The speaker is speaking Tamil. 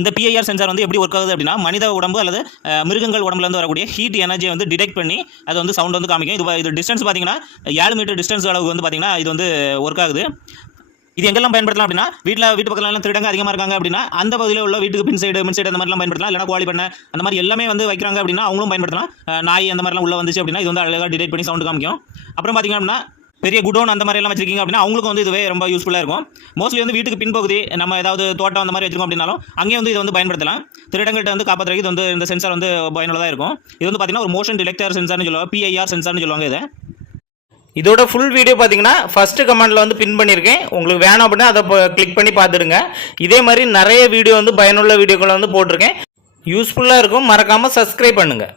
இந்த பிஐஆர் சென்சார் வந்து எப்படி ஒர்க் ஆகுது அப்படின்னா மனித உடம்பு அல்லது மிருகங்கள் உடம்புலேருந்து வரக்கூடிய ஹீட் எனர்ஜியை வந்து டிடெக்ட் பண்ணி அது வந்து சவுண்ட் வந்து காமிக்கும். இது டிஸ்டன்ஸ் பார்த்தீங்கன்னா 7 மீட்டர் டிஸ்டன்ஸ் அளவுக்கு வந்து பார்த்தீங்கன்னா இது வந்து ஒர்க் ஆகுது. இது எங்கெல்லாம் பயன்படுத்தலாம் அப்படின்னா வீட்டு பக்கத்தில் திருடங்க அதிகமாக இருக்காங்க அப்படின்னா அந்த பகுதியில் உள்ள வீட்டுக்கு மின் சைடு அந்த மாதிரிலாம் பயன்படுத்தலாம். இல்லைனா கோழி பண்ணை அந்த மாதிரி எல்லாமே வந்து வைக்கிறாங்க அப்படின்னா அவங்களும் பயன்படுத்தலாம். நாய் அந்த மாதிரிலாம் உள்ள வந்துச்சு அப்படின்னா இது வந்து அழகாக டிடெக்ட் பண்ணி சவுண்ட் காமிக்கும். அப்புறம் பார்த்தீங்க அப்படின்னா பெரிய குடோன் அந்த மாதிரி எல்லாம் வச்சிருக்கீங்க அப்படின்னா அவங்களுக்கு வந்து இதுவே ரொம்ப யூஸ்ஃபுல்லாக இருக்கும். மோஸ்ட்லி வந்து வீட்டுக்கு பின்பகுதி நம்ம ஏதாவது தோட்டம் அந்த மாதிரி வச்சிருக்கோம் அப்படின்னாலும் அங்கேயும் வந்து இது வந்து பயன்படுத்தலாம். திருடங்கள்ட்ட வந்து காப்பாற்றுறதுக்கு இது வந்து இந்த சென்சார் வந்து பயனுள்ளதாக இருக்கும். இது வந்து பார்த்தீங்கன்னா ஒரு மோஷன் டிடெக்டர் சென்சார்னு சொல்லுவாங்க, பிஐஆர் சென்சார்னு சொல்லுவாங்க. இதோட ஃபுல் வீடியோ பார்த்தீங்கன்னா ஃபஸ்ட்டு கமெண்ட்டில் வந்து பின் பண்ணியிருக்கேன். உங்களுக்கு வேணும் அப்படின்னா அதை கிளிக் பண்ணி பார்த்துடுங்க. இதே மாதிரி நிறைய வீடியோ வந்து பயனுள்ள வீடியோக்களை வந்து போட்டிருக்கேன். யூஸ்ஃபுல்லாக இருக்கும். மறக்காமல் சப்ஸ்கிரைப் பண்ணுங்கள்.